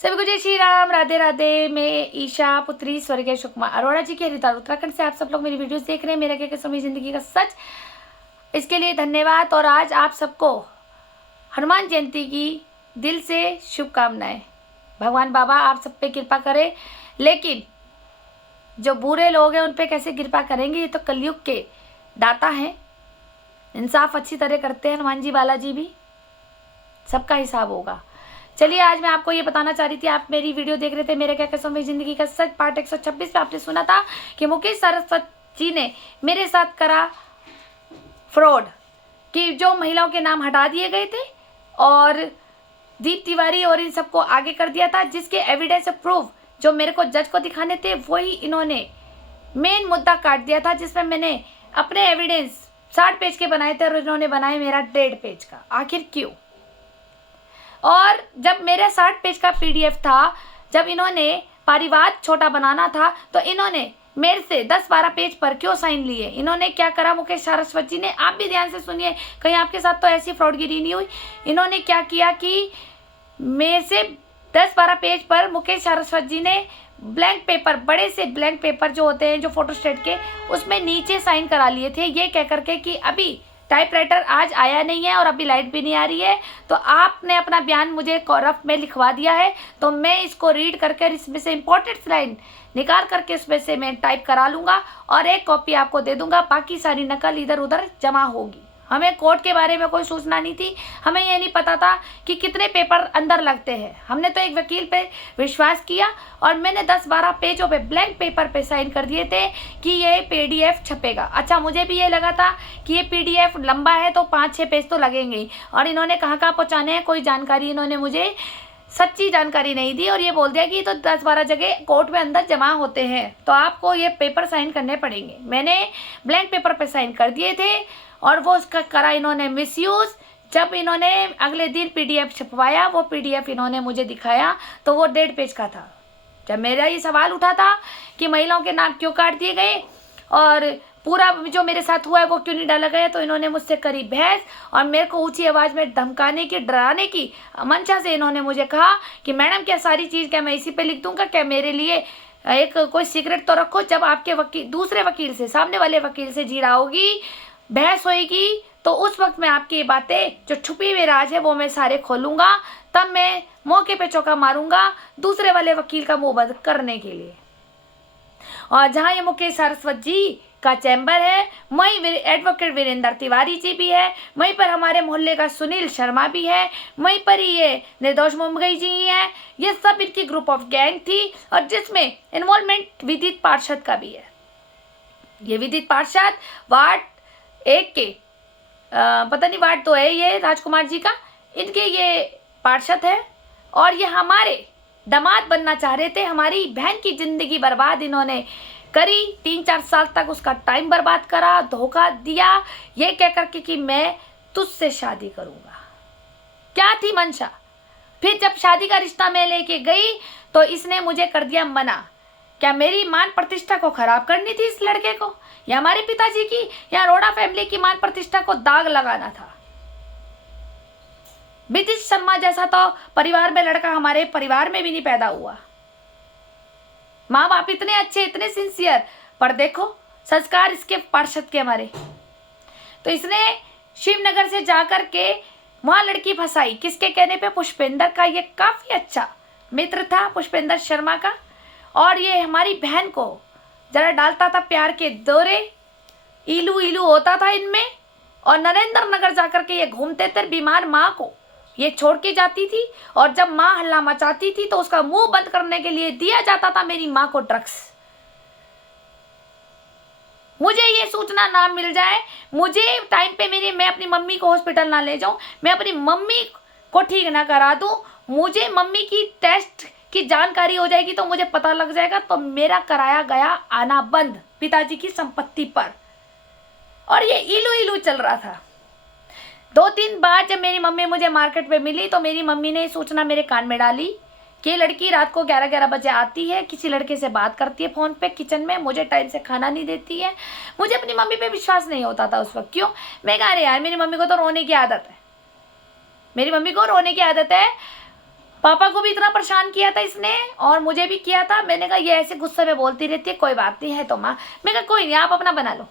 सभी को जय श्री राम, राधे राधे। मैं ईशा पुत्री स्वर्गीय सुषमा अरोड़ा जी के हरिद्वार उत्तराखंड से आप सब लोग मेरी वीडियोस देख रहे हैं। मेरा क्या समय जिंदगी का सच, इसके लिए धन्यवाद। और आज आप सबको हनुमान जयंती की दिल से शुभकामनाएं। भगवान बाबा आप सब पे कृपा करे, लेकिन जो बुरे लोग हैं उन पे कैसे कृपा करेंगे? ये तो कलयुग के दाता हैं, इंसाफ अच्छी तरह करते हैं हनुमान जी, बालाजी भी, सबका हिसाब होगा। चलिए, आज मैं आपको ये बताना चाह रही थी, आप मेरी वीडियो देख रहे थे मेरे क्या कसम मेरी जिंदगी का सच पार्ट 126 में आपने सुना था कि मुकेश सारस्वत जी ने मेरे साथ करा फ्रॉड, कि जो महिलाओं के नाम हटा दिए गए थे और दीप तिवारी और इन सबको आगे कर दिया था, जिसके एविडेंस प्रूफ जो मेरे को जज को दिखाने थे वही इन्होंने मेन मुद्दा काट दिया था, जिसमें मैंने अपने एविडेंस 60 पेज के बनाए थे और इन्होंने बनाए मेरा 1.5 पेज का। आखिर क्यों? और जब मेरा 60 पेज का पीडीएफ था, जब इन्होंने परिवाद छोटा बनाना था, तो इन्होंने मेरे से 10-12 पेज पर क्यों साइन लिए? इन्होंने क्या करा मुकेश सारस्वत जी ने? आप भी ध्यान से सुनिए, कहीं आपके साथ तो ऐसी फ्रॉडगिरी नहीं हुई। इन्होंने क्या किया कि मेरे से 10-12 पेज पर मुकेश सारस्वत जी ने ब्लैंक पेपर, बड़े से ब्लैंक पेपर जो होते हैं जो फोटोस्टेट के, उसमें नीचे साइन करा लिए थे, ये कह करके कि अभी टाइपराइटर आज आया नहीं है और अभी लाइट भी नहीं आ रही है, तो आपने अपना बयान मुझे रफ में लिखवा दिया है, तो मैं इसको रीड करके इसमें से इंपॉर्टेंट लाइन निकाल करके उसमें से मैं टाइप करा लूँगा और एक कॉपी आपको दे दूंगा। बाकी सारी नकल इधर उधर जमा होगी। हमें कोर्ट के बारे में कोई सूचना नहीं थी, हमें ये नहीं पता था कि कितने पेपर अंदर लगते हैं। हमने तो एक वकील पे विश्वास किया और मैंने 10-12 पेजों पे ब्लैंक पेपर पे साइन कर दिए थे कि ये पीडीएफ छपेगा। अच्छा, मुझे भी ये लगा था कि ये पीडीएफ लंबा है तो 5-6 पेज तो लगेंगे ही, और इन्होंने कहाँ कहाँ पहुँचाने हैं कोई जानकारी इन्होंने मुझे सच्ची जानकारी नहीं दी और ये बोल दिया कि तो 10-12 जगह कोर्ट में अंदर जमा होते हैं, तो आपको ये पेपर साइन करने पड़ेंगे। मैंने ब्लैंक पेपर पे साइन कर दिए थे और वो उसका करा इन्होंने मिसयूज। जब इन्होंने अगले दिन पीडीएफ छपवाया, वो पीडीएफ इन्होंने मुझे दिखाया तो वो 1.5 पेज का था। जब मेरा ये सवाल उठा था कि महिलाओं के नाम क्यों काट दिए गए और पूरा जो मेरे साथ हुआ है वो क्यों नहीं डाला गया, तो इन्होंने मुझसे करी बहस और मेरे को ऊंची आवाज़ में धमकाने की, डराने की मंशा से इन्होंने मुझे कहा कि मैडम क्या सारी चीज़ क्या मैं इसी पे लिख दूंगा, क्या मेरे लिए एक कोई सीक्रेट तो रखो। जब आपके वकील दूसरे वकील से, सामने वाले वकील से जीरा होगी, बहस होएगी, तो उस वक्त मैं आपकी बातें जो छुपी हुई राज है वो मैं सारे खोलूंगा, तब मैं मौके पे चौका मारूंगा दूसरे वाले वकील का मुंह बंद करने के लिए। और जहां ये मुकेश सारस्वत जी का चैम्बर है, वहीं एडवोकेट वीरेंद्र तिवारी जी भी है, वहीं पर हमारे मोहल्ले का सुनील शर्मा भी है, वहीं पर ही ये निर्दोष मुंबई जी ही है। ये सब इनकी ग्रुप ऑफ गैंग थी और जिसमें इन्वॉल्वमेंट विदित पार्षद का भी है। ये विदित पार्षद वार्ड 1 के पता नहीं वार्ड 2 है ये राजकुमार जी का, इनके ये पार्षद है और ये हमारे दामाद बनना चाह रहे थे। हमारी बहन की जिंदगी बर्बाद इन्होंने करी, 3-4 साल तक उसका टाइम बर्बाद करा, धोखा दिया, ये कह करके कि मैं तुझसे शादी करूँगा। क्या थी मंशा? फिर जब शादी का रिश्ता मैं लेके गई तो इसने मुझे कर दिया मना। क्या मेरी मान प्रतिष्ठा को खराब करनी थी इस लड़के को, या हमारे पिताजी की या अरोड़ा फैमिली की मान प्रतिष्ठा को दाग लगाना था? विदित शर्मा जैसा तो परिवार में लड़का हमारे परिवार में भी नहीं पैदा हुआ। माँ बाप इतने अच्छे, इतने सिंसियर, पर देखो संस्कार इसके पार्षद के हमारे। तो इसने शिवनगर से जाकर के वहां लड़की फंसाई, किसके कहने पे? पुष्पेंद्र का। ये काफी अच्छा मित्र था पुष्पेंद्र शर्मा का, और ये हमारी बहन को जरा डालता था प्यार के दौरे, इलू इलू होता था इनमें, और नरेंद्र नगर जाकर के ये घूमते थे। बीमार माँ को ये छोड़ के जाती थी और जब माँ हल्ला मचाती थी तो उसका मुंह बंद करने के लिए दिया जाता था मेरी माँ को ड्रग्स। मुझे ये सूचना ना मिल जाए, मुझे टाइम पे मैं अपनी मम्मी को हॉस्पिटल ना ले जाऊं, मैं अपनी मम्मी को ठीक ना करा दूं, मुझे मम्मी की टेस्ट की जानकारी हो जाएगी तो मुझे पता लग जाएगा, तो मेरा कराया गया आना बंद पिताजी की संपत्ति पर। और ये इलू इलू चल रहा था। 2-3 बार जब मेरी मम्मी मुझे मार्केट में मिली तो मेरी मम्मी ने सूचना मेरे कान में डाली कि लड़की रात को 11-11 बजे आती है, किसी लड़के से बात करती है फ़ोन पे किचन में, मुझे टाइम से खाना नहीं देती है। मुझे अपनी मम्मी पे विश्वास नहीं होता था उस वक्त। क्यों? मैं कह रही यार, मेरी मम्मी को तो रोने की आदत है, मेरी मम्मी को रोने की आदत है। पापा को भी इतना परेशान किया था इसने और मुझे भी किया था। मैंने कहा ये ऐसे गुस्से में बोलती रहती है, कोई बात नहीं है तो माँ। मैं कहा कोई नहीं, आप अपना बना लो।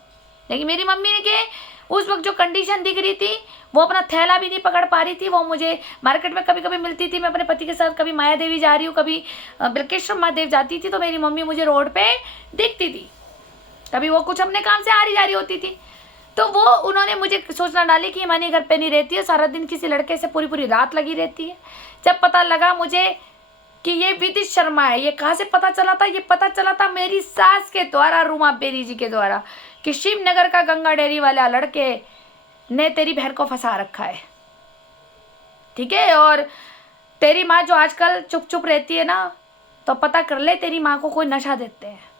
लेकिन मेरी मम्मी ने के उस वक्त जो कंडीशन दिख रही थी, वो अपना थैला भी नहीं पकड़ पा रही थी। वो मुझे मार्केट में कभी कभी मिलती थी, मैं अपने पति के साथ कभी माया देवी जा रही हूँ, कभी बिल्केश्वर महादेव जाती थी, तो मेरी मम्मी मुझे रोड पे दिखती थी। कभी वो कुछ अपने काम से आ रही जा रही होती थी, तो वो उन्होंने मुझे सूचना डाली कि हिमानी घर पे नहीं रहती है, सारा दिन किसी लड़के से पूरी पूरी रात लगी रहती है। जब पता लगा मुझे कि ये विदित शर्मा है, ये कहाँ से पता चला था? ये पता चला था मेरी सास के द्वारा, रूमा बेरी जी के द्वारा, कि शिवनगर का गंगा डेयरी वाला लड़के ने तेरी बहन को फंसा रखा है, ठीक है। और तेरी माँ जो आजकल चुप चुप रहती है ना, तो पता कर ले तेरी माँ को कोई नशा देते हैं।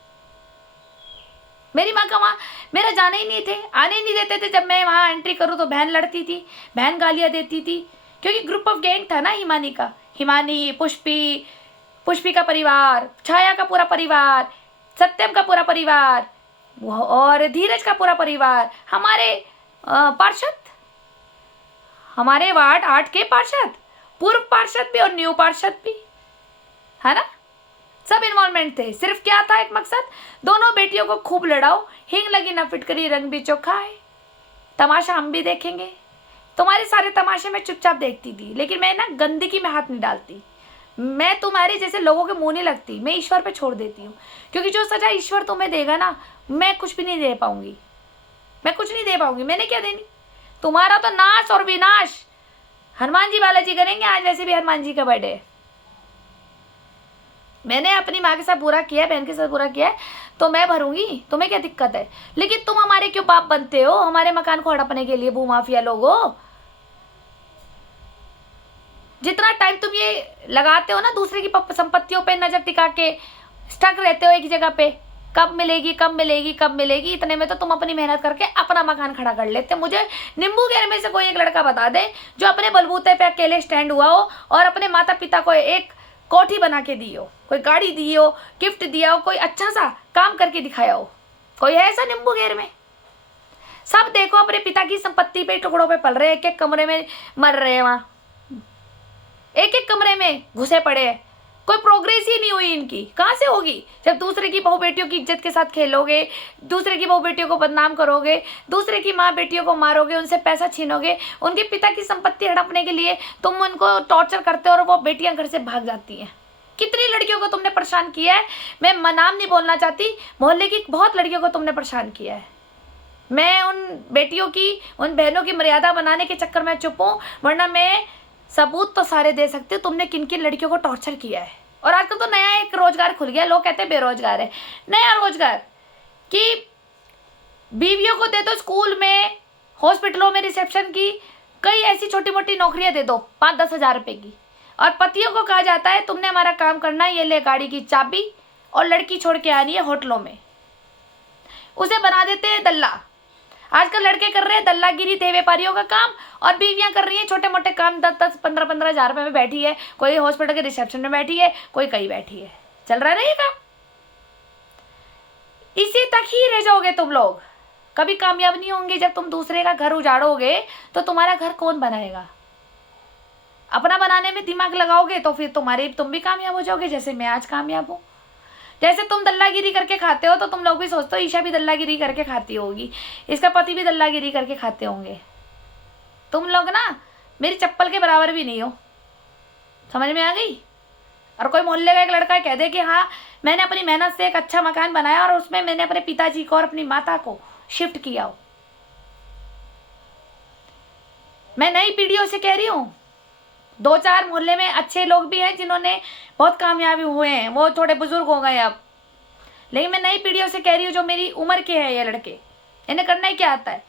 मेरी माँ का वहाँ मेरा जाने ही नहीं थे, आने ही नहीं देते थे। जब मैं वहाँ एंट्री करूँ तो बहन लड़ती थी, बहन गालियाँ देती थी, क्योंकि ग्रुप ऑफ गैंग था ना हिमानी का। हिमानी, पुष्पी का परिवार, छाया का पूरा परिवार, सत्यम का पूरा परिवार और धीरज का पूरा परिवार, हमारे पार्षद, हमारे वार्ड 8 के पार्षद, पूर्व पार्षद भी और न्यू पार्षद भी, है ना, सब इन्वॉल्वमेंट थे। सिर्फ क्या था, एक मकसद, दोनों बेटियों को खूब लड़ाओ, हिंग लगी न फिटकरी रंग भी चोखा है। तमाशा हम भी देखेंगे, तुम्हारे सारे तमाशे में चुपचाप देखती थी, लेकिन मैं ना गंदगी में हाथ नहीं डालती। मैं तुम्हारे जैसे लोगों के मुंह नहीं लगती, मैं ईश्वर पे छोड़ देती हूँ, क्योंकि जो सजा ईश्वर तुम्हें देगा ना, मैं कुछ भी नहीं दे पाऊंगी, मैं कुछ नहीं दे पाऊंगी। मैंने क्या देनी? तुम्हारा तो नाश और विनाश हनुमान जी बालाजी करेंगे। आज वैसे भी हनुमान जी का बर्थडे है। मैंने अपनी माँ के साथ बुरा किया, बहन के साथ बुरा किया है, तो मैं भरूंगी, तुम्हें क्या दिक्कत है? लेकिन तुम हमारे क्यों बाप बनते हो, हमारे मकान को हड़पने के लिए भूमाफिया लोगो। जितना टाइम तुम ये लगाते हो ना दूसरे की संपत्तियों पे नजर टिका के, स्टक रहते हो एक जगह पे, कब मिलेगी कब मिलेगी कब मिलेगी, इतने में तो तुम अपनी मेहनत करके अपना मकान खड़ा कर लेते। मुझे नींबू घेर में से कोई एक लड़का बता दे जो अपने बलबूते पे अकेले स्टैंड हुआ हो और अपने माता पिता को एक कोठी बना के दी हो, कोई गाड़ी दी हो, गिफ्ट दिया हो, कोई अच्छा सा काम करके दिखाया हो। कोई है ऐसा नींबू घेर में? सब देखो अपने पिता की संपत्ति पे टुकड़ों पे पल रहे, एक एक कमरे में मर रहे हैं, वहाँ एक एक कमरे में घुसे पड़े हैं। कोई प्रोग्रेस ही नहीं हुई इनकी, कहाँ से होगी? जब दूसरे की बहू बेटियों की इज्जत के साथ खेलोगे, दूसरे की बहू बेटियों को बदनाम करोगे, दूसरे की माँ बेटियों को मारोगे, उनसे पैसा छीनोगे, उनके पिता की संपत्ति हड़पने के लिए तुम उनको टॉर्चर करते हो और वो बेटियां घर से भाग जाती हैं। कितनी लड़कियों को तुमने परेशान किया है, मैं नाम नहीं बोलना चाहती, मोहल्ले की बहुत लड़कियों को तुमने परेशान किया है। मैं उन बेटियों की, उन बहनों की मर्यादा बनाने के चक्कर में चुप हूँ, वरना मैं सबूत तो सारे दे सकती हूँ तुमने किन किन लड़कियों को टॉर्चर किया है। और आजकल तो नया एक रोजगार खुल गया, लोग कहते हैं बेरोजगार है, नया रोजगार कि बीवियों को दे दो स्कूल में, हॉस्पिटलों में रिसेप्शन की, कई ऐसी छोटी मोटी नौकरियां दे दो 5-10 हज़ार रुपए की, और पतियों को कहा जाता है तुमने हमारा काम करना है, ये ले गाड़ी की चाबी और लड़की छोड़ के आनी है होटलों में। उसे बना देते हैं दल्ला। आजकल लड़के कर रहे हैं दल्लागिरी, दे व्यापारियों का काम, और बीवियां कर रही हैं छोटे मोटे काम, 10-10, 15-15 हज़ार रुपए में बैठी है, कोई हॉस्पिटल के रिसेप्शन में बैठी है, कोई कहीं बैठी है, चल रहा है ये काम। इसी तक ही रह जाओगे तुम लोग, कभी कामयाब नहीं होंगे। जब तुम दूसरे का घर उजाड़ोगे तो तुम्हारा घर कौन बनाएगा? अपना बनाने में दिमाग लगाओगे तो फिर तुम भी कामयाब हो जाओगे, जैसे मैं आज कामयाब हूँ। जैसे तुम दल्लागिरी करके खाते हो तो तुम लोग भी सोचते हो ईशा भी दल्लागिरी करके खाती होगी, इसका पति भी दल्लागिरी करके खाते होंगे। तुम लोग ना मेरी चप्पल के बराबर भी नहीं हो, समझ में आ गई? और कोई मोहल्ले का एक लड़का कह दे कि हाँ मैंने अपनी मेहनत से एक अच्छा मकान बनाया और उसमें मैंने अपने पिताजी को और अपनी माता को शिफ्ट किया हो। मैं नई पीढ़ियों से कह रही हूँ, 2-4 मोहल्ले में अच्छे लोग भी हैं जिन्होंने बहुत कामयाबी हुए हैं, वो थोड़े बुजुर्ग हो गए अब, लेकिन मैं नई पीढ़ियों से कह रही हूँ जो मेरी उम्र के हैं ये लड़के, इन्हें करना ही क्या आता है?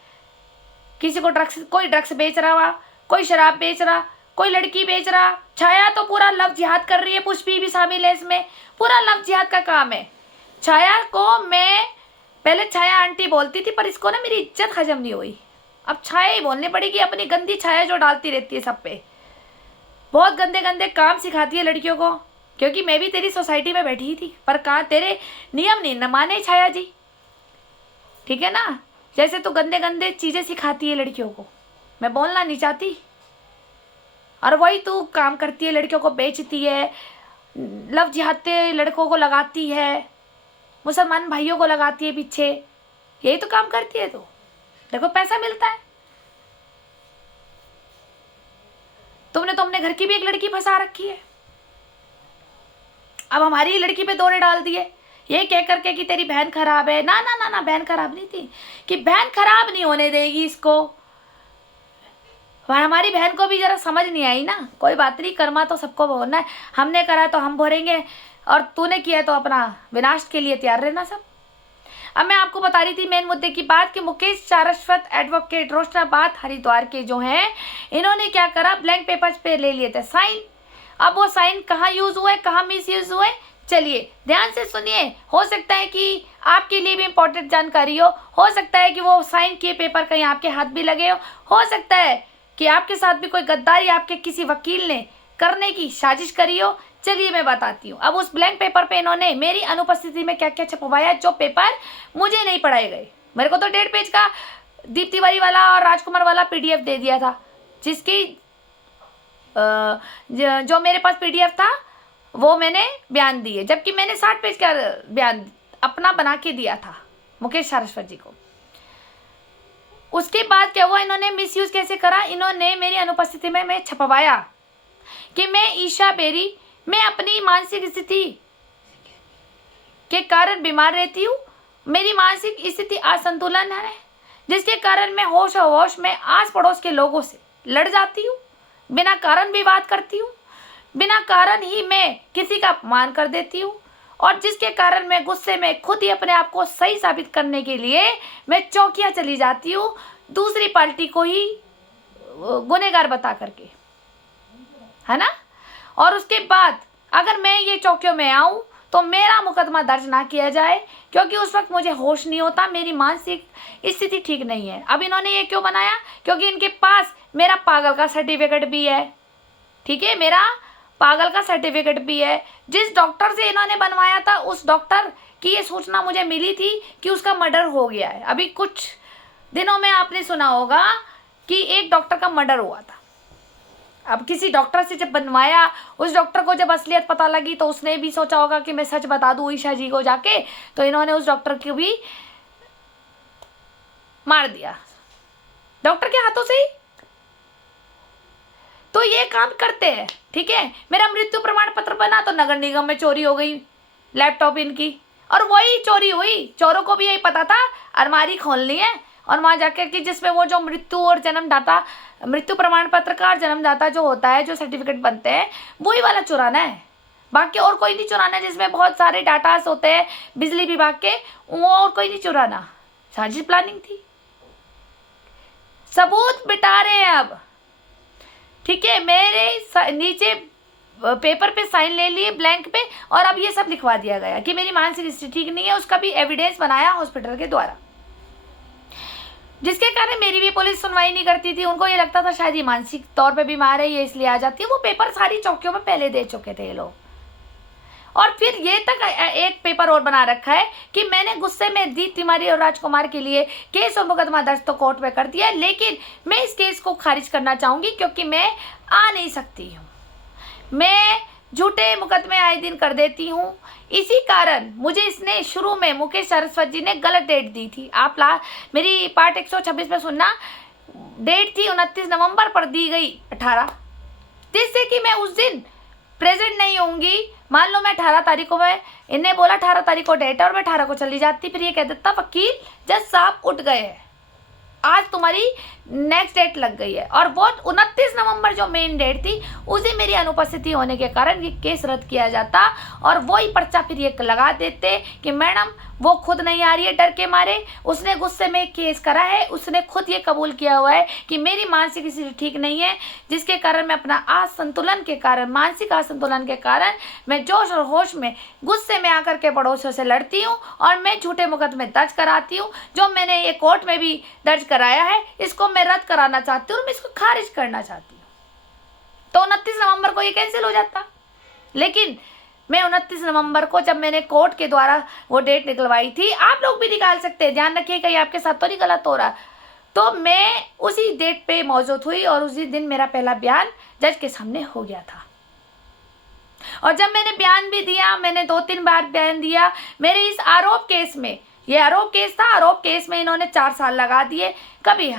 किसी को कोई ड्रग्स बेच रहा हुआ, कोई शराब बेच रहा, कोई लड़की बेच रहा। छाया तो पूरा लव जिहाद कर रही है, पुष्पी भी शामिल है इसमें, पूरा लव जिहाद का काम है। छाया को मैं पहले छाया आंटी बोलती थी, पर इसको ना मेरी इज्जत हजम नहीं हुई, अब छाया ही बोलनी पड़ेगी। अपनी गंदी छाया जो डालती रहती है सब पे, बहुत गंदे गंदे काम सिखाती है लड़कियों को, क्योंकि मैं भी तेरी सोसाइटी में बैठी थी, पर कहाँ तेरे नियम नहीं न माने छाया जी, ठीक है ना? जैसे तो गंदे गंदे चीज़ें सिखाती है लड़कियों को, मैं बोलना नहीं चाहती। और वही तू काम करती है, लड़कियों को बेचती है, लव जिहादते लड़कों को लगाती है, मुसलमान भाइयों को लगाती है पीछे, यही तो काम करती है। तो देखो पैसा मिलता है। तुमने तो अपने घर की भी एक लड़की फंसा रखी है, अब हमारी ही लड़की पे दौरे डाल दिए ये कह करके कि तेरी बहन खराब है। ना ना ना ना, बहन खराब नहीं थी, कि बहन खराब नहीं होने देगी इसको। हमारी बहन को भी जरा समझ नहीं आई ना। कोई बात नहीं, कर्मा तो सबको भोगना है, हमने करा तो हम भरेंगे, और तूने किया तो अपना विनाश के लिए तैयार रहना सब। अब मैं आपको बता रही थी मेन मुद्दे की बात कि मुकेश सारस्वत एडवोकेट रोशनाबाद हरिद्वार के जो हैं, इन्होंने क्या करा, ब्लैंक पेपर्स पे ले लिए थे साइन। अब वो साइन कहाँ यूज हुए, कहाँ मिस यूज हुए, चलिए ध्यान से सुनिए। हो सकता है कि आपके लिए भी इंपॉर्टेंट जानकारी हो सकता है कि वो साइन किए पेपर कहीं आपके हाथ भी लगे हो सकता है कि आपके साथ भी कोई गद्दारी आपके किसी वकील ने करने की साजिश करी हो। चलिए मैं बताती हूँ। अब उस ब्लैंक पेपर पे इन्होंने मेरी अनुपस्थिति में क्या क्या छपवाया, जो पेपर मुझे नहीं पढ़ाए गए। मेरे को तो 1.5 पेज का दीप तिवारी वाला और राजकुमार वाला PDF दे दिया था, जिसकी जो मेरे पास PDF था वो मैंने बयान दिए, जबकि मैंने 60 पेज का बयान अपना बना के दिया था मुकेश सारस्वत जी को। उसके बाद क्या हुआ, इन्होंने मिसयूज कैसे करा, इन्होंने मेरी अनुपस्थिति में मैं छपवाया कि मैं ईशा बेरी, मैं अपनी मानसिक स्थिति के कारण बीमार रहती हूँ, मेरी मानसिक स्थिति असंतुलन है, जिसके कारण मैं होश अवोश में आस पड़ोस के लोगों से लड़ जाती हूँ, बिना कारण विवाद करती हूँ, बिना कारण ही मैं किसी का अपमान कर देती हूँ, और जिसके कारण मैं गुस्से में खुद ही अपने आप को सही साबित करने के लिए मैं चौकिया चली जाती हूँ, दूसरी पार्टी को ही गुनहगार बता करके, है ना। और उसके बाद अगर मैं ये चौकियों में आऊँ तो मेरा मुकदमा दर्ज ना किया जाए, क्योंकि उस वक्त मुझे होश नहीं होता, मेरी मानसिक स्थिति ठीक नहीं है। अब इन्होंने ये क्यों बनाया, क्योंकि इनके पास मेरा पागल का सर्टिफिकेट भी है, ठीक है, मेरा पागल का सर्टिफिकेट भी है। जिस डॉक्टर से इन्होंने बनवाया था उस डॉक्टर की ये सूचना मुझे मिली थी कि उसका मर्डर हो गया है। अभी कुछ दिनों में आपने सुना होगा कि एक डॉक्टर का मर्डर हुआ था। अब किसी डॉक्टर से जब बनवाया, उस डॉक्टर को जब असलियत पता लगी तो उसने भी सोचा होगा कि मैं सच बता दूं ईशा जी को जाके, तो इन्होंने उस डॉक्टर को भी मार दिया, डॉक्टर के हाथों से ही। तो ये काम करते हैं, ठीक है। मेरा मृत्यु प्रमाण पत्र बना तो नगर निगम में चोरी हो गई लैपटॉप इनकी, और वही चोरी हुई। चोरों को भी यही पता था अलमारी खोलनी है और वहां जाकर कि जिसमें वो जो मृत्यु और जन्मदाता, मृत्यु प्रमाण पत्र का और जन्मदाता जो होता है, जो सर्टिफिकेट बनते हैं, वही वाला चुराना है, बाकी और कोई नहीं चुराना है। जिसमें बहुत सारे डाटास होते हैं बिजली विभाग के, वो और कोई नहीं चुराना। साजिश प्लानिंग थी, सबूत बिटा रहे हैं अब, ठीक है। मेरे नीचे पेपर पे साइन ले लिए ब्लैंक पे, और अब ये सब लिखवा दिया गया कि मेरी मानसिक स्थिति ठीक नहीं है। उसका भी एविडेंस बनाया हॉस्पिटल के द्वारा, जिसके कारण मेरी भी पुलिस सुनवाई नहीं करती थी। उनको ये लगता था शायद ये मानसिक तौर पे बीमार है, ये इसलिए आ जाती है। वो पेपर सारी चौकियों में पहले दे चुके थे ये लोग। और फिर ये तक एक पेपर और बना रखा है कि मैंने गुस्से में दीप तिवारी और राजकुमार के लिए केस और मुकदमा दर्ज तो कोर्ट में कर दिया, लेकिन मैं इस केस को खारिज करना चाहूंगी क्योंकि मैं आ नहीं सकती हूँ। मैं झूठे मुकदमे आए दिन कर देती हूँ, इसी कारण मुझे इसने शुरू में मुकेश सारस्वत जी ने गलत डेट दी थी। आप मेरी पार्ट 126 में सुनना, डेट थी 29 नवंबर पर दी गई 18, जिससे कि मैं उस दिन प्रेजेंट नहीं होंगी। मान लो मैं 18 तारीख को, मैं इन्हें बोला 18 तारीख को डेट है और मैं 18 को चली जाती, फिर ये कह देता वकील जज साहब उठ गए हैं, आज तुम्हारी नेक्स्ट डेट लग गई है। और वो 29 नवंबर जो मेन डेट थी, उसी मेरी अनुपस्थिति होने के कारण ये केस रद्द किया जाता, और वही पर्चा फिर ये लगा देते कि मैडम वो खुद नहीं आ रही है डर के मारे, उसने गुस्से में केस करा है, उसने खुद ये कबूल किया हुआ है कि मेरी मानसिक स्थिति ठीक नहीं है, जिसके कारण मैं अपना असंतुलन के कारण, मानसिक असंतुलन के कारण मैं जोश और होश में गुस्से में आकर के पड़ोसियों से लड़ती हूँ और मैं झूठे मुकदमे दर्ज कराती हूँ। जो मैंने ये कोर्ट में भी दर्ज कराया है, इसको मैं रद्द कराना चाहती हूँ और मैं इसको खारिज करना चाहती हूँ। तो 29 नवंबर को ये कैंसिल हो जाता, लेकिन मैं 29 नवंबर को जब मैंने कोर्ट के द्वारा वो डेट निकलवाई थी, आप लोग भी निकाल सकते हैं, ध्यान रखिए कहीं आपके साथ तो नहीं गलत हो रहा। तो मैं उसी डेट पे मौजूद हुई और उसी दिन मेरा पहला बयान जज के सामने हो गया था। और जब मैंने बयान भी दिया, मैंने 2-3 बार बयान दिया मेरे इस आरोप केस में। ये आरोप केस था, आरोप केस में इन्होंने 4 साल लगा दिए। कभी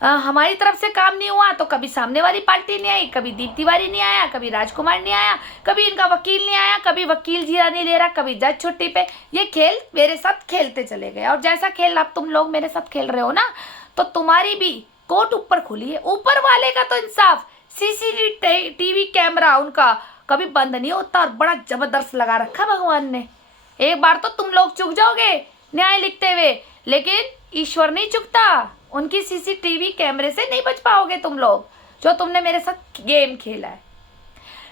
हमारी तरफ से काम नहीं हुआ तो कभी सामने वाली पार्टी नहीं आई, कभी दीप तिवारी नहीं आया, कभी राजकुमार नहीं आया, कभी इनका वकील नहीं आया, कभी वकील जीरा नहीं ले रहा, कभी जज छुट्टी पे। ये खेल मेरे साथ खेलते चले गए। और जैसा खेल अब तुम लोग मेरे साथ खेल रहे हो ना, तो तुम्हारी भी कोर्ट ऊपर खुली है। ऊपर वाले का तो इंसाफ, CCTV कैमरा उनका कभी बंद नहीं होता और बड़ा जबरदस्त लगा रखा भगवान ने। एक बार तो तुम लोग चुक जाओगे न्याय लिखते हुए, लेकिन ईश्वर नहीं चुकता। उनकी CCTV कैमरे से नहीं बच पाओगे तुम लोग, जो तुमने मेरे साथ गेम खेला है।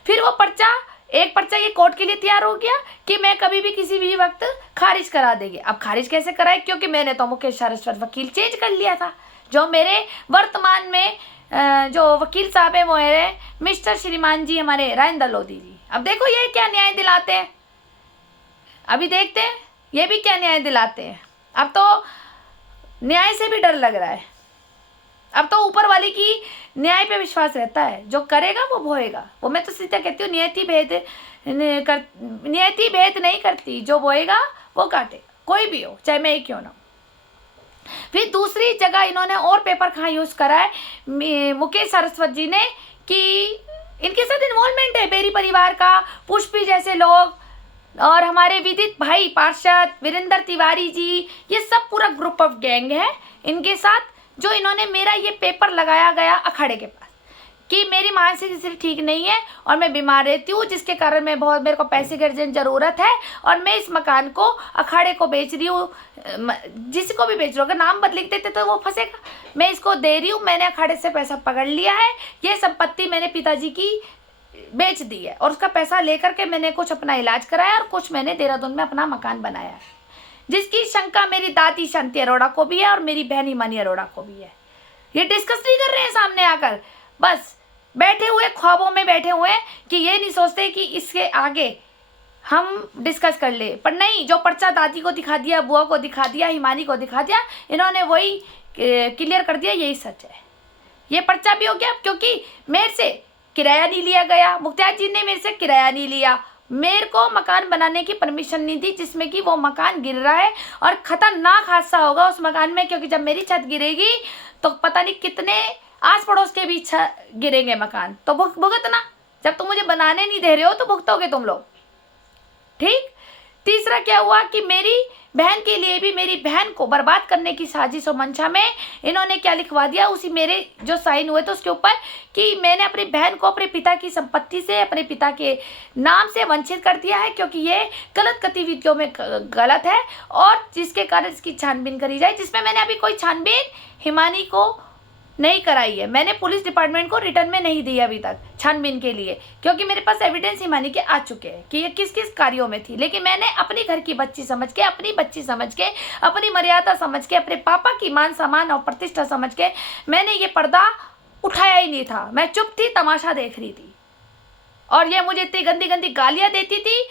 फिर वो एक पर्चा ये कोर्ट के लिए तैयार हो गया कि मैं कभी भी किसी भी वक्त खारिज करा देंगे। अब खारिज कैसे कराए, क्योंकि मैंने तो मुकेश सारस्वत वकील चेंज कर लिया था। जो मेरे वर्तमान में जो वकील साहब है वो है मिस्टर श्रीमान जी, हमारे राजेंद्र लोधी जी। अब देखो ये क्या न्याय दिलाते हैं, अभी देखते हैं ये भी क्या न्याय दिलाते हैं। अब तो न्याय से भी डर लग रहा है। अब तो ऊपर वाले की न्याय पे विश्वास रहता है, जो करेगा वो भोएगा। वो मैं तो सीधा कहती हूँ, नियति भेद नहीं करती, जो बोएगा वो काटेगा, कोई भी हो, चाहे मैं ही क्यों ना। फिर दूसरी जगह इन्होंने और पेपर कहाँ यूज़ करा है मुकेश सारस्वत जी ने, कि इनके साथ इन्वॉल्वमेंट है बेरी परिवार का, पुष्पी जैसे लोग और हमारे विदित भाई पार्षद वीरेंद्र तिवारी जी, ये सब पूरा ग्रुप ऑफ गैंग है इनके साथ, जो इन्होंने मेरा ये पेपर लगाया गया अखाड़े के पास कि मेरी मानसिक स्थिति ठीक नहीं है और मैं बीमार रहती हूँ, जिसके कारण मेरे को पैसे की अर्जेंट ज़रूरत है और मैं इस मकान को अखाड़े को बेच रही हूँ। जिसको भी बेच रहा हूँ, अगर नाम बदल देते तो वो फंसेगा। मैं इसको दे रही हूँ, मैंने अखाड़े से पैसा पकड़ लिया है, ये संपत्ति मैंने पिताजी की बेच दी है और उसका पैसा लेकर के मैंने कुछ अपना इलाज कराया और कुछ मैंने देहरादून में अपना मकान बनाया है, जिसकी शंका मेरी दादी शांति अरोड़ा को भी है और मेरी बहन हिमानी अरोड़ा को भी है। ये डिस्कस नहीं कर रहे हैं सामने आकर, बस बैठे हुए ख्वाबों में बैठे हुए कि ये नहीं सोचते कि इसके आगे हम डिस्कस कर ले। पर नहीं, जो पर्चा दादी को दिखा दिया, बुआ को दिखा दिया, हिमानी को दिखा दिया, इन्होंने वही क्लियर कर दिया, यही सच है। ये पर्चा भी हो गया क्योंकि मेरे से किराया नहीं लिया गया, मुख्तार जी ने मेरे से किराया नहीं लिया, मेरे को मकान बनाने की परमिशन नहीं दी, जिसमें कि वो मकान गिर रहा है और खतरनाक हादसा होगा उस मकान में, क्योंकि जब मेरी छत गिरेगी तो पता नहीं कितने आस पड़ोस के भी गिरेंगे मकान। तो भुगतना, जब तुम मुझे बनाने नहीं दे रहे हो तो भुगतोगे तुम लोग, ठीक। तीसरा क्या हुआ कि मेरी बहन के लिए भी, मेरी बहन को बर्बाद करने की साजिश और मंशा में इन्होंने क्या लिखवा दिया, उसी मेरे जो साइन हुए थे उसके ऊपर, कि मैंने अपनी बहन को अपने पिता की संपत्ति से, अपने पिता के नाम से वंचित कर दिया है, क्योंकि ये गलत गतिविधियों में गलत है और जिसके कारण इसकी छानबीन करी जाए, जिसमें मैंने अभी कोई छानबीन हिमानी को नहीं कराई है। मैंने पुलिस डिपार्टमेंट को रिटर्न में नहीं दी अभी तक छानबीन के लिए, क्योंकि मेरे पास एविडेंस हिमानी के आ चुके हैं कि ये किस किस कार्यों में थी। लेकिन मैंने अपनी घर की बच्ची समझ के, अपनी बच्ची समझ के, अपनी मर्यादा समझ के, अपने पापा की मान सम्मान और प्रतिष्ठा समझ के मैंने ये पर्दा उठाया ही नहीं था। मैं चुप थी, तमाशा देख रही थी। और ये मुझे इतनी गंदी गंदी गालियाँ देती थी,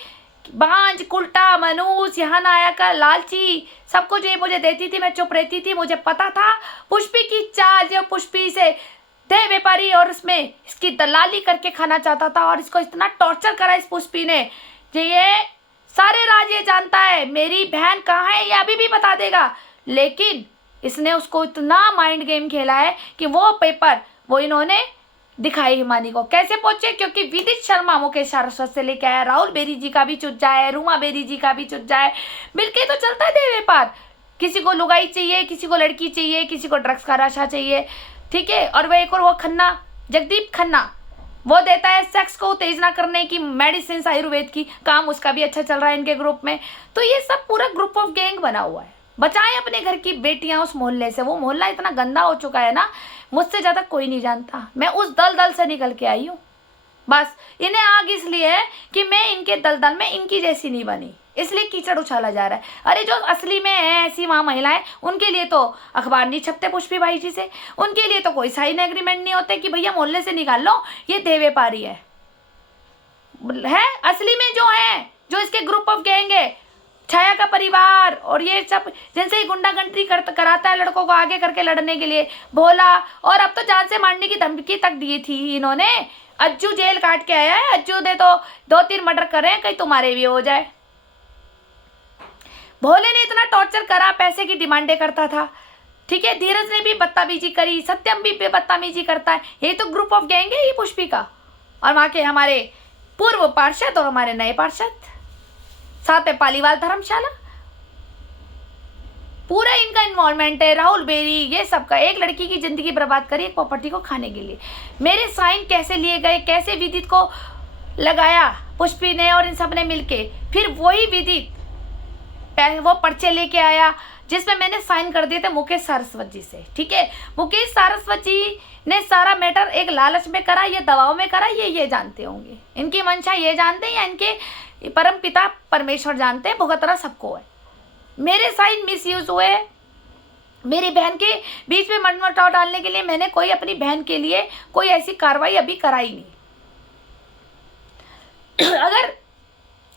बांझ, कुल्टा, मनूस, यहाँ ना आया कर, लालची, सब कुछ ये मुझे देती थी। मैं चुप रहती थी। मुझे पता था पुष्पी की चाल, जो पुष्पी से देह व्यापारी और उसमें इसकी दलाली करके खाना चाहता था, और इसको इतना टॉर्चर करा इस पुष्पी ने कि ये सारे राज ये जानता है। मेरी बहन कहाँ है ये अभी भी बता देगा, लेकिन इसने उसको इतना माइंड गेम खेला है कि वो पेपर वो इन्होंने दिखाई हिमानी को। कैसे पहुंचे? क्योंकि विदित शर्मा मुकेश सारस्वत से लेके आया, राहुल बेरी जी का भी चुट जाए, रूमा बेरी जी का भी चुट जाए, मिलके तो चलता है देह व्यापार। किसी को लुगाई चाहिए, किसी को लड़की चाहिए, किसी को ड्रग्स का नशा चाहिए, ठीक है। और वह एक और वो खन्ना, जगदीप खन्ना, वो देता है सेक्स को उत्तेजना करने की मेडिसिन आयुर्वेद की, काम उसका भी अच्छा चल रहा है इनके ग्रुप में। तो ये सब पूरा ग्रुप ऑफ गैंग बना हुआ है। बचाएं अपने घर की बेटियां उस मोहल्ले से। वो मोहल्ला इतना गंदा हो चुका है ना, मुझसे ज़्यादा कोई नहीं जानता। मैं उस दलदल से निकल के आई हूँ। बस इन्हें आग इसलिए है कि मैं इनके दलदल में इनकी जैसी नहीं बनी, इसलिए कीचड़ उछाला जा रहा है। अरे जो असली में है ऐसी वहाँ महिलाएं, उनके लिए तो अखबार नहीं छपते पुष्पी भाई जी से, उनके लिए तो कोई साइन एग्रीमेंट नहीं होते कि भैया मोहल्ले से निकाल लो, ये देह व्यापारी है। असली में जो है, जो इसके ग्रुप ऑफ गैंग है, छाया का परिवार और ये सब जिनसे ही गुंडागर्दी कराता है लड़कों को आगे करके लड़ने के लिए, भोला। और अब तो जान से मारने की धमकी तक दी थी इन्होंने। अज्जू जेल काट के आया है, अज्जू ने तो 2-3 मर्डर करे हैं, कहीं तुम्हारे भी हो जाए। भोले ने इतना टॉर्चर करा, पैसे की डिमांडें करता था, ठीक है। धीरज ने भी बदतमीजी करी, सत्यम भी बदतमीजी करता है। ये तो ग्रुप ऑफ गैंग है ये पुष्पी का। और वहाँ के हमारे पूर्व पार्षद और हमारे नए पार्षद, साथ में पालीवाल धर्मशाला, पूरा इनका इन्वॉल्वमेंट है। राहुल बेरी, ये सब का एक लड़की की जिंदगी बर्बाद करी एक प्रॉपर्टी को खाने के लिए। मेरे साइन कैसे लिए गए, कैसे विदित को लगाया पुष्पी ने और इन सब ने मिलके, फिर वही विदित वो पर्चे लेके आया जिसमें मैंने साइन कर दिए थे मुकेश सारस्वत जी से, ठीक है। मुकेश सारस्वत जी ने सारा मैटर एक लालच में करा, ये दबाव में करा, ये जानते होंगे। इनकी मंशा ये जानते हैं या इनके परम पिता परमेश्वर जानते हैं, भुगतना सबको है। मेरे साइन मिसयूज हुए, मेरी बहन के बीच में मनमुटाव डालने के लिए मैंने कोई अपनी बहन के लिए कोई ऐसी कार्रवाई अभी कराई नहीं। अगर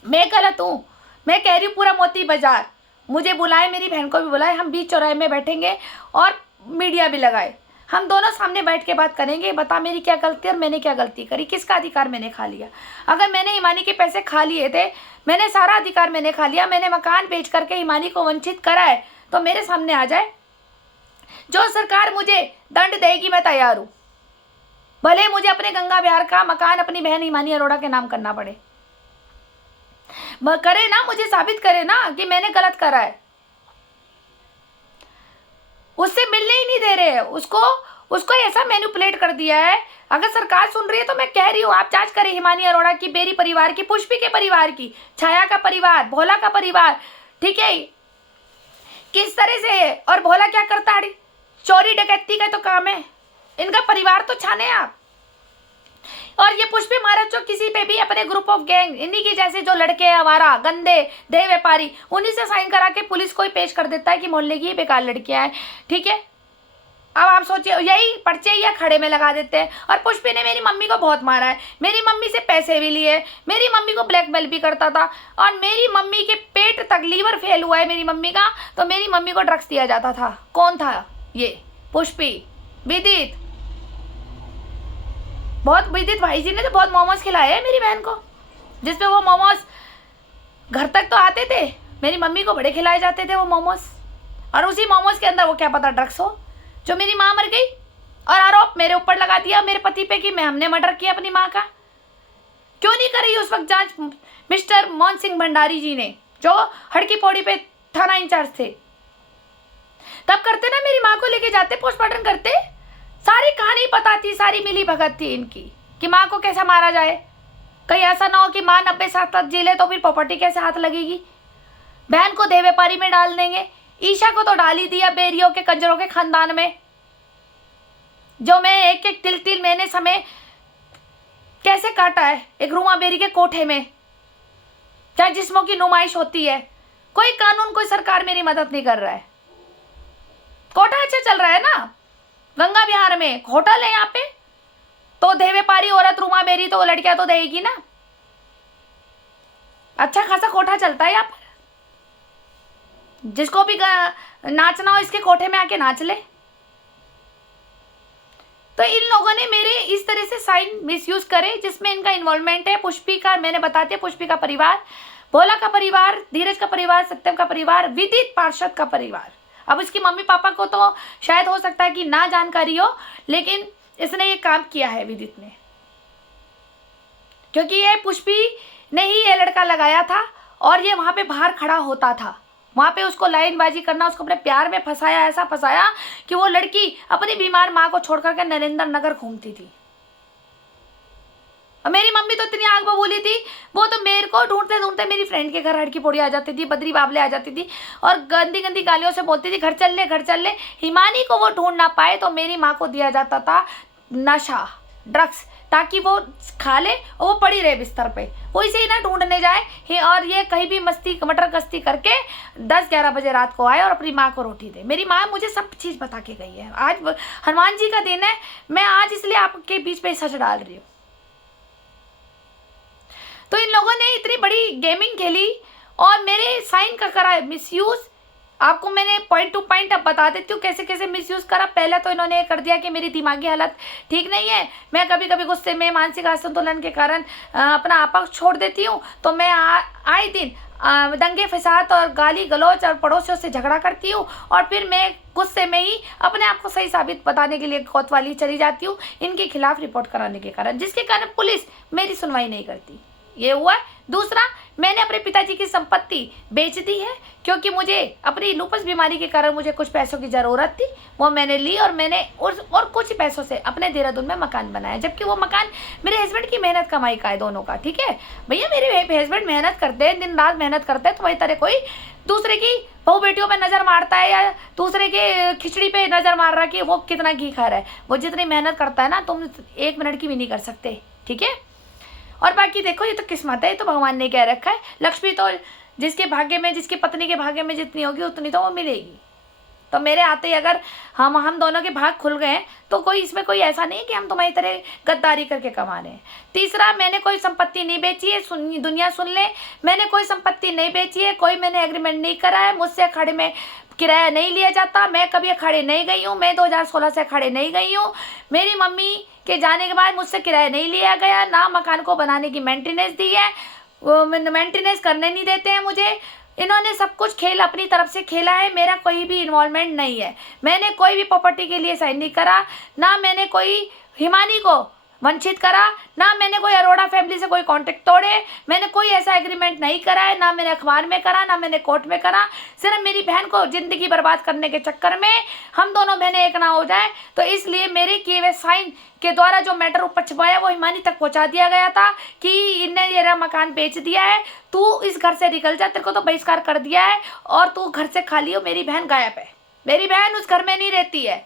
मैं गलत हूँ, मैं कह रही हूँ पूरा मोती बाजार मुझे बुलाए, मेरी बहन को भी बुलाए, हम बीच चौराहे में बैठेंगे और मीडिया भी लगाए, हम दोनों सामने बैठ के बात करेंगे। बता मेरी क्या गलती और मैंने क्या गलती करी, किसका अधिकार मैंने खा लिया। अगर मैंने हिमानी के पैसे खा लिए थे, मैंने सारा अधिकार मैंने खा लिया, मैंने मकान बेच करके हिमानी को वंचित करा है, तो मेरे सामने आ जाए। जो सरकार मुझे दंड देगी मैं तैयार हूँ, भले मुझे अपने गंगा विहार का मकान अपनी बहन हिमानी अरोड़ा के नाम करना पड़े। करे ना, मुझे साबित करे ना कि मैंने गलत करा है। उससे मिलने ही नहीं दे रहे हैं, उसको ऐसा मैनिपुलेट कर दिया है। अगर सरकार सुन रही है तो मैं कह रही हूँ आप जांच करें हिमानी अरोड़ा की, बेरी परिवार की, पुष्पी के परिवार की, छाया का परिवार, भोला का परिवार, ठीक है, किस तरह से है। और भोला क्या करता है, चोरी डकैती का तो काम है, इनका परिवार तो छाने आप। और ये पुष्पी महाराज जो किसी पे भी अपने ग्रुप ऑफ गैंग, इन्हीं की जैसे जो लड़के हैं हमारा गंदे देह व्यापारी, उन्हीं से साइन करा के पुलिस को ही पेश कर देता है कि मोहल्ले की बेकार लड़कियां हैं, ठीक है। अब आप सोचिए, यही पर्चे या खड़े में लगा देते हैं। और पुष्पी ने मेरी मम्मी को बहुत मारा है, मेरी मम्मी से पैसे भी लिए, मेरी मम्मी को ब्लैकमेल भी करता था, और मेरी मम्मी के पेट तक लीवर फेल हुआ है मेरी मम्मी का, तो मेरी मम्मी को ड्रग्स दिया जाता था। कौन था ये? पुष्पी, विदित। बहुत विदित भाई जी ने तो बहुत मोमोज खिलाए हैं मेरी बहन को, जिसपे वो मोमोज घर तक तो आते थे, मेरी मम्मी को बड़े खिलाए जाते थे वो मोमोज। और उसी मोमोज के अंदर वो क्या पता ड्रग्स हो, जो मेरी माँ मर गई और आरोप मेरे ऊपर लगा दिया मेरे पति पे कि हमने मर्डर किया अपनी माँ का। क्यों नहीं करी उस वक्त जांच मिस्टर मोहन सिंह भंडारी जी ने, जो हड़की पौड़ी पे थाना इंचार्ज थे? तब करते ना, मेरी माँ को लेके जाते, पोस्टमार्टम करते, सारी कहानी पता थी, सारी मिली भगत थी इनकी कि माँ को कैसे मारा जाए। कहीं ऐसा ना हो कि माँ 90 साल तक जी ले तो फिर प्रॉपर्टी कैसे हाथ लगेगी। बहन को देह व्यापारी में डाल देंगे, ईशा को तो डाल ही दिया बेरियों के कंजरों के खानदान में, जो मैं एक एक तिल तिल मैंने समय कैसे काटा है एक रूमा बेरी के कोठे में, जहाँ जिस्मों की नुमाइश होती है। कोई कानून, कोई सरकार मेरी मदद नहीं कर रहा है। कोठा अच्छा चल रहा है ना गंगा विहार में, होटल है यहाँ पे, तो देह व्यापारी औरत रूमा बेरी तो लड़कियां तो देगी ना, अच्छा खासा कोठा चलता है यहाँ पर। जिसको भी नाचना हो इसके कोठे में आके नाच ले। तो इन लोगों ने मेरे इस तरह से साइन मिसयूज करे जिसमें इनका इन्वॉल्वमेंट है। पुष्पी का मैंने बताते हैं, पुष्पी का परिवार, भोला का परिवार, धीरज का परिवार, सत्यम का परिवार, विदित पार्षद का परिवार। अब इसकी मम्मी पापा को तो शायद हो सकता है कि ना जानकारी हो, लेकिन इसने ये काम किया है विदित ने, क्योंकि ये पुष्पी ने ही ये लड़का लगाया था और ये वहां पे बाहर खड़ा होता था, वहां पे उसको लाइनबाजी करना, उसको अपने प्यार में फंसाया, ऐसा फंसाया कि वो लड़की अपनी बीमार माँ को छोड़ करके नरेंद्र नगर घूमती थी। और मेरी मम्मी तो इतनी आग बबूली थी, वो तो मेरे को ढूंढते ढूंढते मेरी फ्रेंड के घर हड़की पौड़ी आ जाती थी, बद्री बाबले आ जाती थी और गंदी गंदी गालियों से बोलती थी घर चल ले, घर चल ले। हिमानी को वो ढूंढ ना पाए तो मेरी माँ को दिया जाता था नशा, ड्रग्स, ताकि वो खा ले और वो पड़ी रहे बिस्तर पे, वो इसे ही ना ढूंढने जाए और ये कहीं भी मस्ती मटर गस्ती करके 10-11 बजे रात को आए और अपनी माँ को रोटी दे। मेरी माँ मुझे सब चीज़ बता के गई है। आज हनुमान जी का दिन है, मैं आज इसलिए आपके बीच में सच डाल रही हूँ। तो इन लोगों ने इतनी बड़ी गेमिंग खेली और मेरे साइन का करा मिसयूज। आपको मैंने पॉइंट टू पॉइंट अब बता देती हूँ कैसे कैसे मिसयूज करा। पहले तो इन्होंने कर दिया कि मेरी दिमागी हालत ठीक नहीं है, मैं कभी कभी गुस्से में मानसिक असंतुलन के कारण अपना आपा छोड़ देती हूँ, तो मैं आए दिन दंगे फसाद और गाली गलौज और पड़ोसियों से झगड़ा करती हूँ, और फिर मैं गुस्से में ही अपने आप को सही साबित बताने के लिए कोतवाली चली जाती हूँ इनके खिलाफ रिपोर्ट कराने के कारण, जिसके कारण पुलिस मेरी सुनवाई नहीं करती। ये हुआ। दूसरा, मैंने अपने पिताजी की संपत्ति बेच दी है क्योंकि मुझे अपनी लूपस बीमारी के कारण मुझे कुछ पैसों की ज़रूरत थी, वो मैंने ली और मैंने और कुछ पैसों से अपने देहरादून में मकान बनाया, जबकि वो मकान मेरे हस्बैंड की मेहनत कमाई का है दोनों का। ठीक है भैया, मेरे हस्बैंड मेहनत करते हैं, दिन रात मेहनत करते हैं, तो वही तरह कोई दूसरे की बहू बेटियों पे नज़र मारता है या दूसरे के खिचड़ी पे नज़र मार रहा कि वो कितना घी खा रहा है। वो जितनी मेहनत करता है ना, तुम 1 मिनट की भी नहीं कर सकते। ठीक है, और बाकी देखो, ये तो किस्मत है, ये तो भगवान ने कह रखा है। लक्ष्मी तो जिसके भाग्य में, जिसकी पत्नी के भाग्य में जितनी होगी उतनी तो वो मिलेगी। तो मेरे आते ही अगर हम दोनों के भाग खुल गए तो कोई इसमें कोई ऐसा नहीं कि हम तुम्हारी तरह गद्दारी करके कमा रहे हैं। तीसरा, मैंने कोई संपत्ति नहीं बेची है, दुनिया सुन ले, मैंने कोई संपत्ति नहीं बेची है, कोई मैंने एग्रीमेंट नहीं करा है, मुझसे अखाड़े में किराया नहीं लिया जाता, मैं कभी अखाड़े नहीं गई हूँ, मैं 2016 से अखाड़े नहीं गई हूँ, मेरी मम्मी के जाने के बाद मुझसे किराया नहीं लिया गया, ना मकान को बनाने की मेंटेनेंस दी है, वो मेंटेनेंस करने नहीं देते हैं मुझे। इन्होंने सब कुछ खेल अपनी तरफ से खेला है, मेरा कोई भी इन्वॉल्वमेंट नहीं है। मैंने कोई भी प्रॉपर्टी के लिए साइन नहीं करा, ना मैंने कोई हिमानी को वंचित करा, ना मैंने कोई अरोड़ा फैमिली से कोई कॉन्टेक्ट तोड़े, मैंने कोई ऐसा एग्रीमेंट नहीं करा है, ना मैंने अखबार में करा, ना मैंने कोर्ट में करा। सिर्फ मेरी बहन को ज़िंदगी बर्बाद करने के चक्कर में हम दोनों बहनें एक ना हो जाए, तो इसलिए मेरे किए हुए साइन के द्वारा जो मैटर ऊपर छपाया वो हिमानी तक पहुंचा दिया गया था कि इनने मेरा मकान बेच दिया है, तू इस घर से निकल जा, तेरे को तो बहिष्कार कर दिया है और तू घर से खाली हो। मेरी बहन गायब है, मेरी बहन उस घर में नहीं रहती है,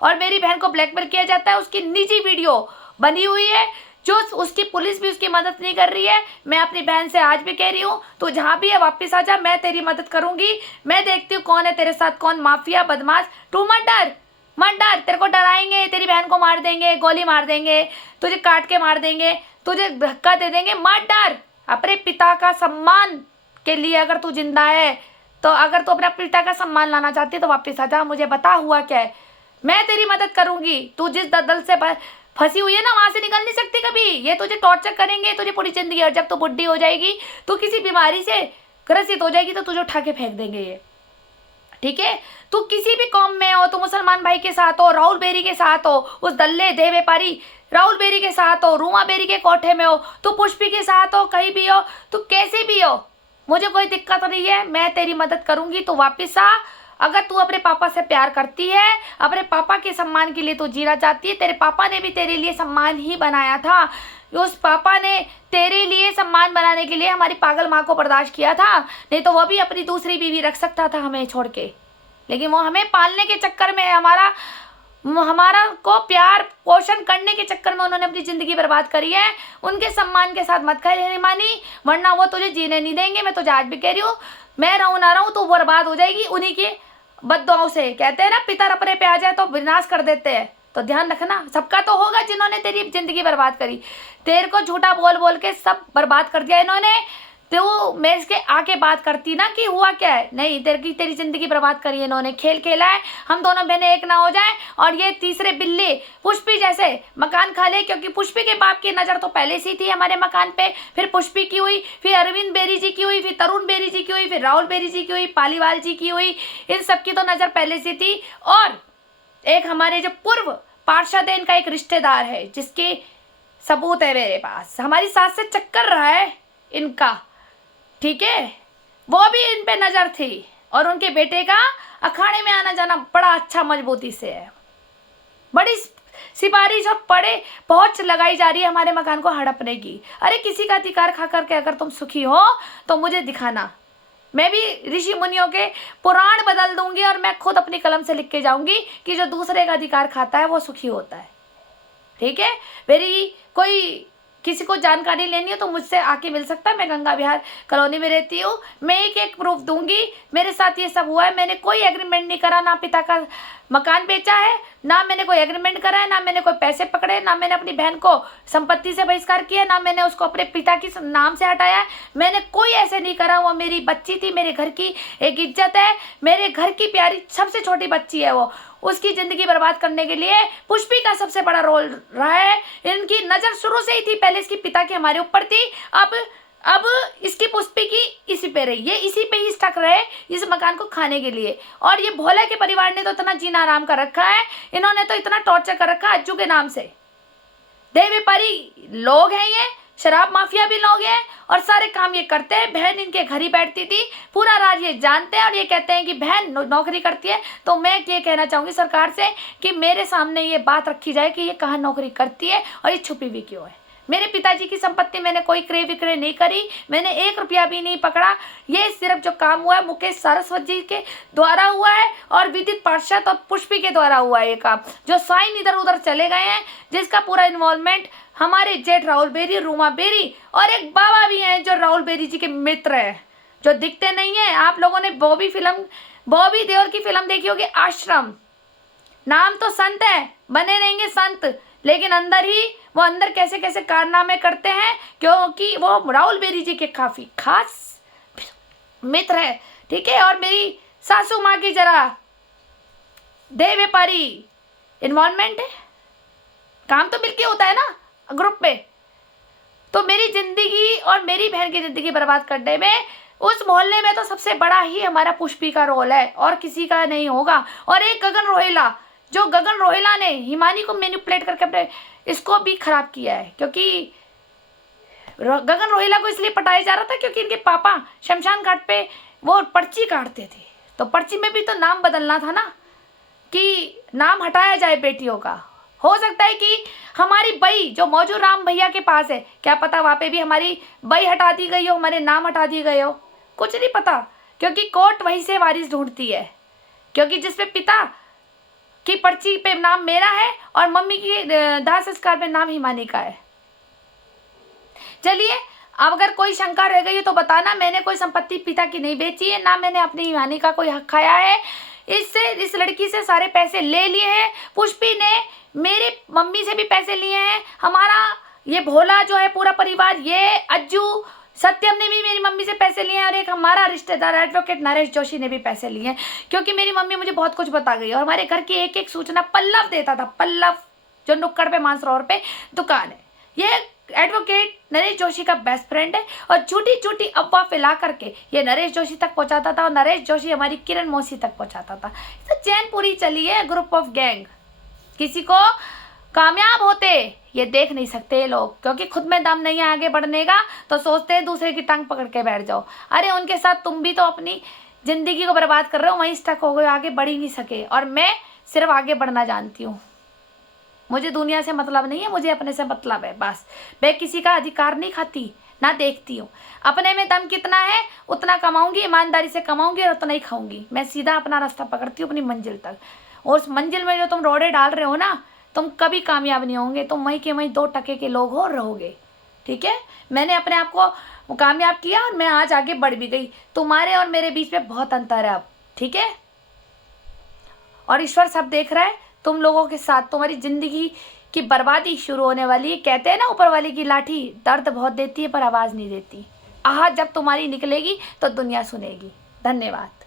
और मेरी बहन को ब्लैकमेल किया जाता है। उसकी निजी वीडियो बनी हुई है जो उसकी पुलिस भी उसकी मदद नहीं कर रही है। मैं अपनी बहन से आज भी कह रही हूँ, तो जहाँ भी है वापस आ जा, मैं तेरी मदद करूंगी। मैं देखती हूँ कौन है तेरे साथ, कौन माफिया बदमाश। तू मत डर, मत डर, तेरे को डराएंगे, तेरी बहन को मार देंगे, गोली मार देंगे, तुझे काट के मार देंगे, तुझे धक्का दे देंगे, मत डर। अपने पिता का सम्मान के लिए अगर तू जिंदा है, तो अगर तू अपने पिता का सम्मान लाना चाहती है तो वापस आ जा, मुझे बता हुआ क्या है, मैं तेरी मदद करूंगी। तू जिस दलदल से फंसी हुई है ना, वहां से निकल नहीं सकती कभी। ये तुझे टॉर्चर करेंगे तुझे पूरी जिंदगी, और जब तू बुढ़ी हो जाएगी, तू किसी बीमारी से ग्रसित हो जाएगी, तो तुझे उठा के फेंक देंगे ये। ठीक है, तू किसी भी कौम में हो, तू मुसलमान भाई के साथ हो, राहुल बेरी के साथ हो, उस दल्ले दे व्यापारी राहुल बेरी के साथ हो, रूमा बेरी के कोठे में हो, तू पुष्पी के साथ हो, कहीं भी हो, तू कैसे भी हो, मुझे कोई दिक्कत नहीं है, मैं तेरी मदद करूंगी। तू वापिस आ। अगर तू अपने पापा से प्यार करती है, अपने पापा के सम्मान के लिए तू जीना चाहती है, तेरे पापा ने भी तेरे लिए सम्मान ही बनाया था। उस पापा ने तेरे लिए सम्मान बनाने के लिए हमारी पागल माँ को बर्दाश्त किया था, नहीं तो वो भी अपनी दूसरी बीवी रख सकता था हमें छोड़ के, लेकिन वो हमें पालने के चक्कर में, हमारा को प्यार पोषण करने के चक्कर में उन्होंने अपनी ज़िंदगी बर्बाद करी है। उनके सम्मान के साथ मत खेल मानी, वरना वो तुझे जीने नहीं देंगे। मैं तुझे आज भी कह रही हूँ, मैं रहूँ ना रहूँ, तो बर्बाद हो जाएगी उन्हीं के बद्दुआओं से। कहते हैं ना, पितर अपने पे आ जाए तो विनाश कर देते हैं, तो ध्यान रखना, सबका तो होगा जिन्होंने तेरी जिंदगी बर्बाद करी। तेरे को झूठा बोल बोल के सब बर्बाद कर दिया इन्होंने। तो मैं इसके आके बात करती ना कि हुआ क्या है, नहीं, तेरी जिंदगी बर्बाद करी है इन्होंने, खेल खेला है, हम दोनों बहनें एक ना हो जाए, और ये तीसरे बिल्ली पुष्पी जैसे मकान खा ले, क्योंकि पुष्पी के बाप की नज़र तो पहले से थी हमारे मकान पे, फिर पुष्पी की हुई, फिर अरविंद बेरी जी की हुई, फिर तरुण बेरी जी की हुई, फिर राहुल बेरी जी की हुई, पालीवाल जी की हुई, इन सबकी तो नज़र पहले से थी। और एक हमारे जो पूर्व पार्षद है, इनका एक रिश्तेदार है जिसके सबूत है मेरे पास, हमारी सास से चक्कर रहा है इनका। ठीक है, वो भी इन पे नज़र थी, और उनके बेटे का अखाड़े में आना जाना बड़ा अच्छा मजबूती से है। बड़ी सिफारिश और बड़े पहुंच लगाई जा रही है हमारे मकान को हड़पने की। अरे किसी का अधिकार खा करके अगर तुम सुखी हो तो मुझे दिखाना, मैं भी ऋषि मुनियों के पुराण बदल दूंगी, और मैं खुद अपनी कलम से लिख के जाऊंगी कि जो दूसरे का अधिकार खाता है वो सुखी होता है। ठीक है, मेरी कोई किसी को जानकारी लेनी हो तो मुझसे आके मिल सकता है। मैं गंगा विहार कॉलोनी में रहती हूँ। मैं एक प्रूफ दूंगी, मेरे साथ ये सब हुआ है। मैंने कोई एग्रीमेंट नहीं करा, ना पिता का मकान बेचा है, ना मैंने कोई एग्रीमेंट करा है, ना मैंने कोई पैसे पकड़े, ना मैंने अपनी बहन को संपत्ति से बहिष्कार किया, ना मैंने उसको अपने पिता की नाम से हटाया है। मैंने कोई ऐसे नहीं करा। वो मेरी बच्ची थी, मेरे घर की एक इज्जत है, मेरे घर की प्यारी सबसे छोटी बच्ची है वो। उसकी ज़िंदगी बर्बाद करने के लिए पुष्पी का सबसे बड़ा रोल रहा है। इनकी नज़र शुरू से ही थी, पहले इसकी पिता की हमारे ऊपर थी, अब इसकी पुष्पी की इसी पे रही। ये इसी पे ही स्टक रहे इस मकान को खाने के लिए। और ये भोला के परिवार ने तो इतना जीना आराम कर रखा है, इन्होंने तो इतना टॉर्चर कर रखा है अज्जू के नाम से। देह व्यापारी लोग हैं, ये शराब माफिया भी लोग हैं और सारे काम ये करते हैं। बहन इनके घर ही बैठती थी, पूरा राज ये जानते हैं और ये कहते हैं कि बहन नौकरी करती है। तो मैं ये कहना चाहूँगी सरकार से कि मेरे सामने ये बात रखी जाए कि ये कहाँ नौकरी करती है और ये छुपी भी क्यों है। मेरे पिताजी की संपत्ति मैंने कोई क्रय विक्रय नहीं करी, मैंने 1 रुपया भी नहीं पकड़ा। ये सिर्फ जो काम हुआ है मुकेश सारस्वत जी के द्वारा हुआ है और विदित पार्षद और पुष्पी के द्वारा हुआ है ये काम। जो साइन इधर उधर चले गए हैं, जिसका पूरा इन्वॉल्वमेंट हमारे जेठ राहुल बेरी, रूमा बेरी और एक बाबा भी हैं जो राहुल बेरी जी के मित्र हैं, जो दिखते नहीं है। आप लोगों ने बॉबी देओल की फिल्म देखी होगी, आश्रम। नाम तो संत है, बने रहेंगे संत, लेकिन अंदर कैसे कैसे कारनामे करते हैं, क्योंकि वो राहुल बेरी जी के काफी खास मित्र है। ठीक है। और मेरी सासू माँ की जरा देह व्यापारी इन्वॉल्वमेंट है, काम तो मिलके होता है ना ग्रुप पे। तो मेरी जिंदगी और मेरी बहन की जिंदगी बर्बाद करने में उस मोहल्ले में तो सबसे बड़ा ही हमारा पुष्पी का रोल है और किसी का नहीं होगा। और एक गगन रोहिला, जो गगन रोहिला ने हिमानी को मैनिपुलेट करके अपने इसको भी खराब किया है, क्योंकि गगन रोहिला को इसलिए पटाया जा रहा था क्योंकि इनके पापा शमशान घाट पे वो पर्ची काटते थे। तो पर्ची में भी तो नाम बदलना था ना, कि नाम हटाया जाए बेटियों का। हो सकता है कि हमारी बई जो मौजूद राम भैया के पास है, क्या पता वहाँ पे भी हमारी बई हटा दी गई हो, हमारे नाम हटा दिए गए हो, कुछ नहीं पता। क्योंकि कोर्ट वहीं से वारिस ढूंढती है, क्योंकि जिसपे पिता की पर्ची पे नाम मेरा है और मम्मी की दाह संस्कार पे नाम हिमानी का है। चलिए, अब अगर कोई शंका रह गई हो तो बताना। मैंने कोई संपत्ति पिता की नहीं बेची है, ना मैंने अपनी हिमानी का कोई हक खाया है। इस लड़की से सारे पैसे ले लिए हैं। पुष्पी ने मेरे मम्मी से भी पैसे लिए हैं। हमारा ये भोला जो है पूरा परिवार, ये अज्जू सत्यम ने भी मेरी मम्मी से पैसे लिए हैं और एक हमारा रिश्तेदार एडवोकेट नरेश जोशी ने भी पैसे लिए हैं, क्योंकि मेरी मम्मी मुझे बहुत कुछ बता गई और हमारे घर की एक एक सूचना पल्लव देता था। पल्लव जो नुक्कड़ पे मानसरोवर पे दुकान है, ये एडवोकेट नरेश जोशी का बेस्ट फ्रेंड है और झूठी झूठी अफवाह फैला करके ये नरेश जोशी तक पहुंचाता था और नरेश जोशी हमारी किरण मौसी तक पहुंचाता था। तो चैन पूरी चली है। ग्रुप ऑफ गैंग किसी को कामयाब होते ये देख नहीं सकते ये लोग, क्योंकि खुद में दम नहीं है आगे बढ़ने का, तो सोचते हैं दूसरे की टांग पकड़ के बैठ जाओ। अरे उनके साथ तुम भी तो अपनी जिंदगी को बर्बाद कर रहे हो, वहीं स्टक हो गए, आगे बढ़ ही नहीं सके। और मैं सिर्फ आगे बढ़ना जानती हूँ, मुझे दुनिया से मतलब नहीं है, मुझे अपने से मतलब है बस। मैं किसी का अधिकार नहीं खाती ना देखती हूँ। अपने में दम कितना है उतना कमाऊंगी, ईमानदारी से कमाऊंगी और उतना ही खाऊंगी। मैं सीधा अपना रास्ता पकड़ती हूँ अपनी मंजिल तक, और उस मंजिल में जो तुम रोड़े डाल रहे हो ना, तुम कभी कामयाब नहीं होंगे। तुम वहीं के वहीं 2 टके के लोग हो रहोगे। ठीक है। मैंने अपने आप को कामयाब किया और मैं आज आगे बढ़ भी गई। तुम्हारे और मेरे बीच में बहुत अंतर है अब। ठीक है। और ईश्वर सब देख रहा है तुम लोगों के साथ। तुम्हारी जिंदगी की बर्बादी शुरू होने वाली है। कहते हैं ना, ऊपर वाली की लाठी दर्द बहुत देती है पर आवाज़ नहीं देती। आह जब तुम्हारी निकलेगी तो दुनिया सुनेगी। धन्यवाद।